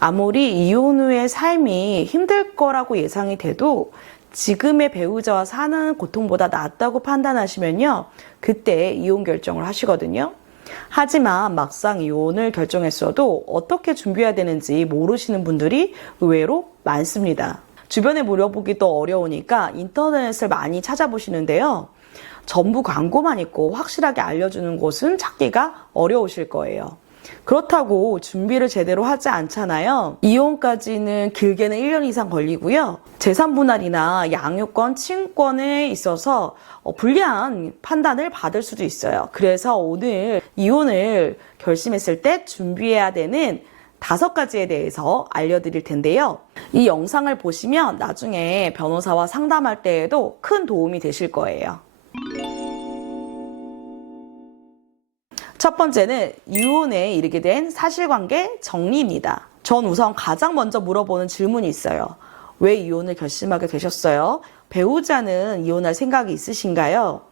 아무리 이혼 후의 삶이 힘들 거라고 예상이 돼도 지금의 배우자와 사는 고통보다 낫다고 판단하시면요, 그때 이혼 결정을 하시거든요. 하지만 막상 이혼을 결정했어도 어떻게 준비해야 되는지 모르시는 분들이 의외로 많습니다. 주변에 물어보기도 어려우니까 인터넷을 많이 찾아보시는데요. 전부 광고만 있고 확실하게 알려주는 곳은 찾기가 어려우실 거예요. 그렇다고 준비를 제대로 하지 않잖아요. 이혼까지는 길게는 1년 이상 걸리고요. 재산 분할이나 양육권, 친권에 있어서 불리한 판단을 받을 수도 있어요. 그래서 오늘 이혼을 결심했을 때 준비해야 되는 5가지에 대해서 알려드릴 텐데요. 이 영상을 보시면 나중에 변호사와 상담할 때에도 큰 도움이 되실 거예요. 첫 번째는 이혼에 이르게 된 사실관계 정리입니다. 전 우선 가장 먼저 물어보는 질문이 있어요. 왜 이혼을 결심하게 되셨어요? 배우자는 이혼할 생각이 있으신가요?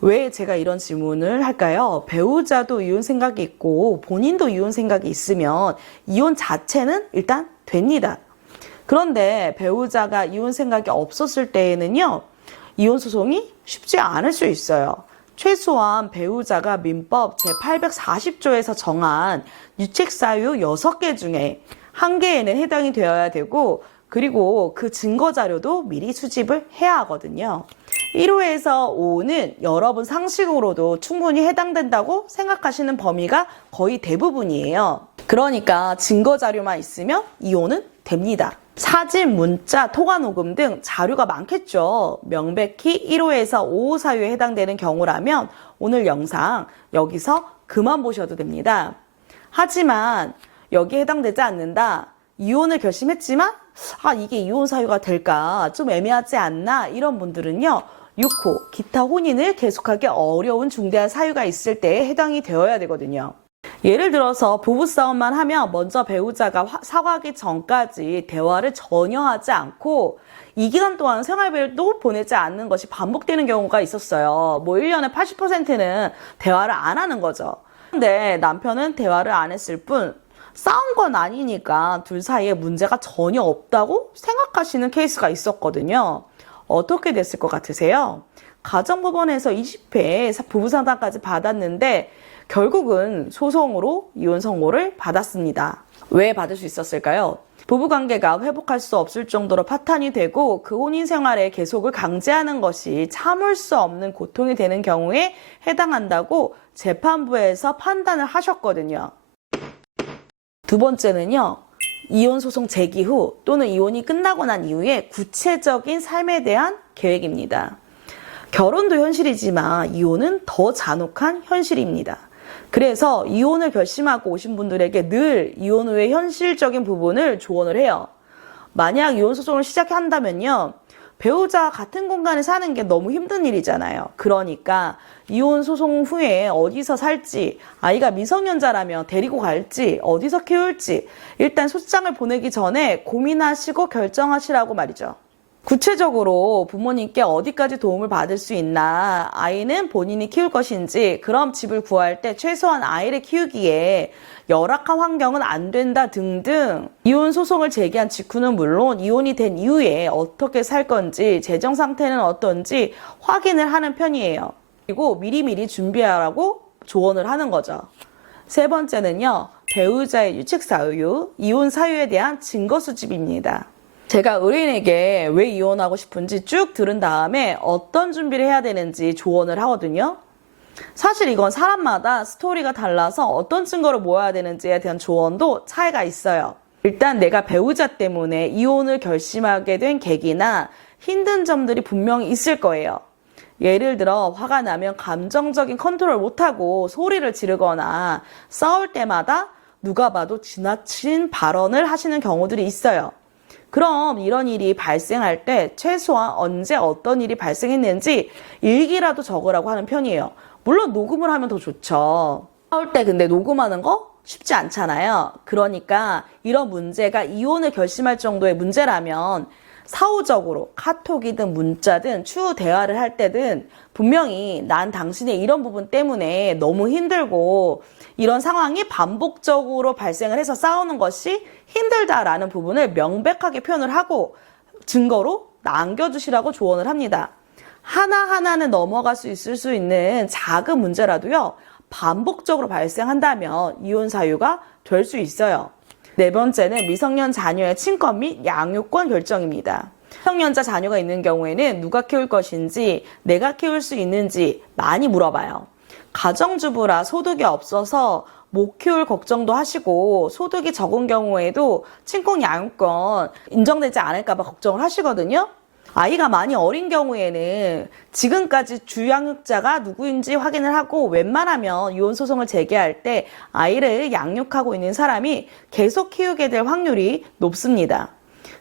왜 제가 이런 질문을 할까요? 배우자도 이혼 생각이 있고 본인도 이혼 생각이 있으면 이혼 자체는 일단 됩니다. 그런데 배우자가 이혼 생각이 없었을 때에는요, 이혼 소송이 쉽지 않을 수 있어요. 최소한 배우자가 민법 제840조에서 정한 유책사유 6개 중에 1개에는 해당이 되어야 되고, 그리고 그 증거 자료도 미리 수집을 해야 하거든요. 1호에서 5호는 여러분 상식으로도 충분히 해당된다고 생각하시는 범위가 거의 대부분이에요. 그러니까 증거 자료만 있으면 이혼은 됩니다. 사진, 문자, 통화 녹음 등 자료가 많겠죠. 명백히 1호에서 5호 사유에 해당되는 경우라면 오늘 영상 여기서 그만 보셔도 됩니다. 하지만 여기에 해당되지 않는다, 이혼을 결심했지만 이게 이혼 사유가 될까, 좀 애매하지 않나, 이런 분들은요, 6호 기타 혼인을 계속하기 어려운 중대한 사유가 있을 때에 해당이 되어야 되거든요. 예를 들어서 부부싸움만 하면 먼저 배우자가 사과하기 전까지 대화를 전혀 하지 않고 이 기간 동안 생활비도 보내지 않는 것이 반복되는 경우가 있었어요. 1년에 80%는 대화를 안 하는 거죠. 근데 남편은 대화를 안 했을 뿐 싸운 건 아니니까 둘 사이에 문제가 전혀 없다고 생각하시는 케이스가 있었거든요. 어떻게 됐을 것 같으세요? 가정법원에서 20회 부부상담까지 받았는데 결국은 소송으로 이혼 선고를 받았습니다. 왜 받을 수 있었을까요? 부부관계가 회복할 수 없을 정도로 파탄이 되고 그 혼인 생활의 계속을 강제하는 것이 참을 수 없는 고통이 되는 경우에 해당한다고 재판부에서 판단을 하셨거든요. 두 번째는요, 이혼 소송 제기 후 또는 이혼이 끝나고 난 이후에 구체적인 삶에 대한 계획입니다. 결혼도 현실이지만 이혼은 더 잔혹한 현실입니다. 그래서 이혼을 결심하고 오신 분들에게 늘 이혼 후의 현실적인 부분을 조언을 해요. 만약 이혼 소송을 시작한다면요, 배우자와 같은 공간에 사는 게 너무 힘든 일이잖아요. 그러니까 이혼 소송 후에 어디서 살지, 아이가 미성년자라면 데리고 갈지, 어디서 키울지 일단 소장을 보내기 전에 고민하시고 결정하시라고 말이죠. 구체적으로 부모님께 어디까지 도움을 받을 수 있나, 아이는 본인이 키울 것인지, 그럼 집을 구할 때 최소한 아이를 키우기에 열악한 환경은 안 된다 등등, 이혼 소송을 제기한 직후는 물론 이혼이 된 이후에 어떻게 살 건지, 재정 상태는 어떤지 확인을 하는 편이에요. 그리고 미리미리 준비하라고 조언을 하는 거죠. 세 번째는요, 배우자의 유책 사유, 이혼 사유에 대한 증거 수집입니다. 제가 의뢰인에게 왜 이혼하고 싶은지 쭉 들은 다음에 어떤 준비를 해야 되는지 조언을 하거든요. 사실 이건 사람마다 스토리가 달라서 어떤 증거를 모아야 되는지에 대한 조언도 차이가 있어요. 일단 내가 배우자 때문에 이혼을 결심하게 된 계기나 힘든 점들이 분명히 있을 거예요. 예를 들어 화가 나면 감정적인 컨트롤 못하고 소리를 지르거나 싸울 때마다 누가 봐도 지나친 발언을 하시는 경우들이 있어요. 그럼 이런 일이 발생할 때 최소한 언제 어떤 일이 발생했는지 일기라도 적으라고 하는 편이에요. 물론 녹음을 하면 더 좋죠. 싸울 때 근데 녹음하는 거 쉽지 않잖아요. 그러니까 이런 문제가 이혼을 결심할 정도의 문제라면 사후적으로 카톡이든 문자든 추후 대화를 할 때든 분명히 난 당신의 이런 부분 때문에 너무 힘들고 이런 상황이 반복적으로 발생을 해서 싸우는 것이 힘들다라는 부분을 명백하게 표현을 하고 증거로 남겨주시라고 조언을 합니다. 하나하나는 넘어갈 수 있을 수 있는 작은 문제라도요, 반복적으로 발생한다면 이혼 사유가 될 수 있어요. 네 번째는 미성년 자녀의 친권 및 양육권 결정입니다. 미성년자 자녀가 있는 경우에는 누가 키울 것인지, 내가 키울 수 있는지 많이 물어봐요. 가정주부라 소득이 없어서 못 키울 걱정도 하시고, 소득이 적은 경우에도 친권 양육권 인정되지 않을까 봐 걱정을 하시거든요. 아이가 많이 어린 경우에는 지금까지 주양육자가 누구인지 확인을 하고, 웬만하면 이혼 소송을 제기할 때 아이를 양육하고 있는 사람이 계속 키우게 될 확률이 높습니다.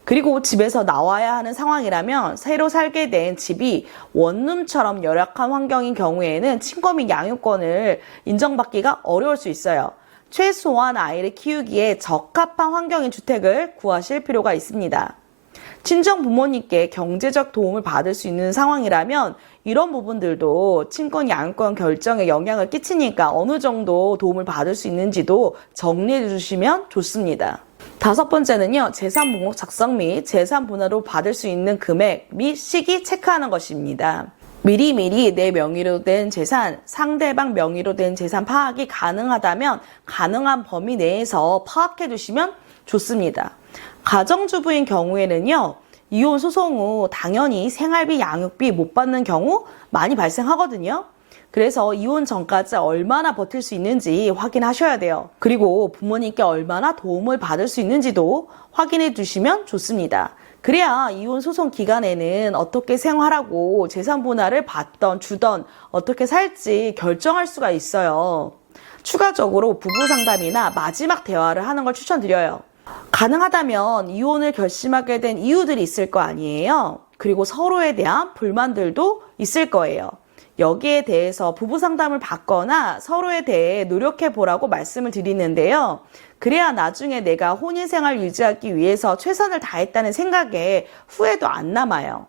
그리고 집에서 나와야 하는 상황이라면 새로 살게 된 집이 원룸처럼 열악한 환경인 경우에는 친권 및 양육권을 인정받기가 어려울 수 있어요. 최소한 아이를 키우기에 적합한 환경인 주택을 구하실 필요가 있습니다. 친정 부모님께 경제적 도움을 받을 수 있는 상황이라면 이런 부분들도 친권 양육권 결정에 영향을 끼치니까 어느 정도 도움을 받을 수 있는지도 정리해 주시면 좋습니다. 다섯 번째는요, 재산 목록 작성 및 재산 분할로 받을 수 있는 금액 및 시기 체크하는 것입니다. 미리미리 내 명의로 된 재산, 상대방 명의로 된 재산 파악이 가능하다면 가능한 범위 내에서 파악해 주시면 좋습니다. 가정주부인 경우에는요, 이혼 소송 후 당연히 생활비, 양육비 못 받는 경우 많이 발생하거든요. 그래서 이혼 전까지 얼마나 버틸 수 있는지 확인하셔야 돼요. 그리고 부모님께 얼마나 도움을 받을 수 있는지도 확인해 주시면 좋습니다. 그래야 이혼 소송 기간에는 어떻게 생활하고 재산 분할을 받던 주던 어떻게 살지 결정할 수가 있어요. 추가적으로 부부 상담이나 마지막 대화를 하는 걸 추천드려요. 가능하다면 이혼을 결심하게 된 이유들이 있을 거 아니에요. 그리고 서로에 대한 불만들도 있을 거예요. 여기에 대해서 부부 상담을 받거나 서로에 대해 노력해 보라고 말씀을 드리는데요. 그래야 나중에 내가 혼인 생활 유지하기 위해서 최선을 다했다는 생각에 후회도 안 남아요.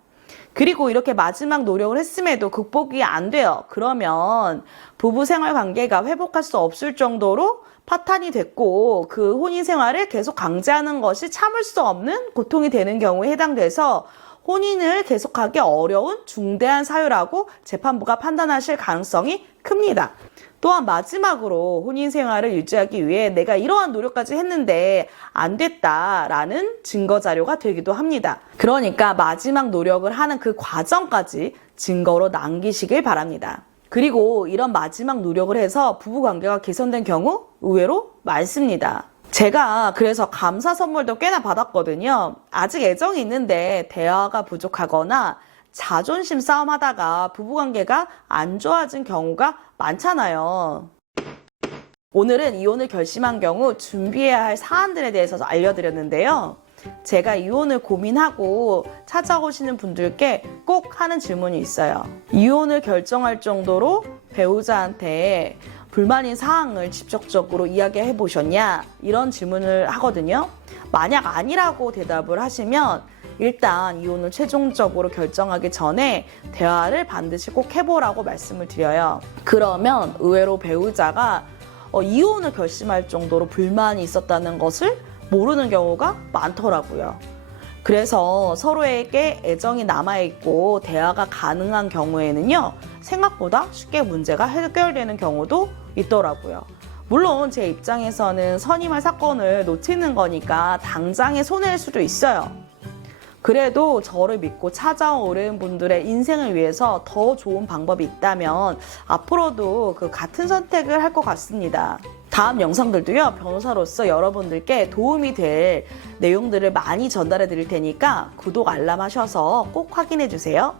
그리고 이렇게 마지막 노력을 했음에도 극복이 안 돼요. 그러면 부부 생활 관계가 회복할 수 없을 정도로 파탄이 됐고 그 혼인 생활을 계속 강제하는 것이 참을 수 없는 고통이 되는 경우에 해당돼서 혼인을 계속하기 어려운 중대한 사유라고 재판부가 판단하실 가능성이 큽니다. 또한 마지막으로 혼인 생활을 유지하기 위해 내가 이러한 노력까지 했는데 안 됐다라는 증거 자료가 되기도 합니다. 그러니까 마지막 노력을 하는 그 과정까지 증거로 남기시길 바랍니다. 그리고 이런 마지막 노력을 해서 부부관계가 개선된 경우 의외로 많습니다. 제가 그래서 감사 선물도 꽤나 받았거든요. 아직 애정이 있는데 대화가 부족하거나 자존심 싸움 하다가 부부관계가 안 좋아진 경우가 많잖아요. 오늘은 이혼을 결심한 경우 준비해야 할 사안들에 대해서 알려드렸는데요. 제가 이혼을 고민하고 찾아오시는 분들께 꼭 하는 질문이 있어요. 이혼을 결정할 정도로 배우자한테 불만인 사항을 직접적으로 이야기해 보셨냐? 이런 질문을 하거든요. 만약 아니라고 대답을 하시면 일단 이혼을 최종적으로 결정하기 전에 대화를 반드시 꼭 해보라고 말씀을 드려요. 그러면 의외로 배우자가 이혼을 결심할 정도로 불만이 있었다는 것을 모르는 경우가 많더라고요. 그래서 서로에게 애정이 남아있고 대화가 가능한 경우에는요, 생각보다 쉽게 문제가 해결되는 경우도 있더라고요. 물론 제 입장에서는 선임할 사건을 놓치는 거니까 당장의 손해일 수도 있어요. 그래도 저를 믿고 찾아오는 분들의 인생을 위해서 더 좋은 방법이 있다면 앞으로도 그 같은 선택을 할 것 같습니다. 다음 영상들도요, 변호사로서 여러분들께 도움이 될 내용들을 많이 전달해 드릴 테니까 구독, 알람 하셔서 꼭 확인해 주세요.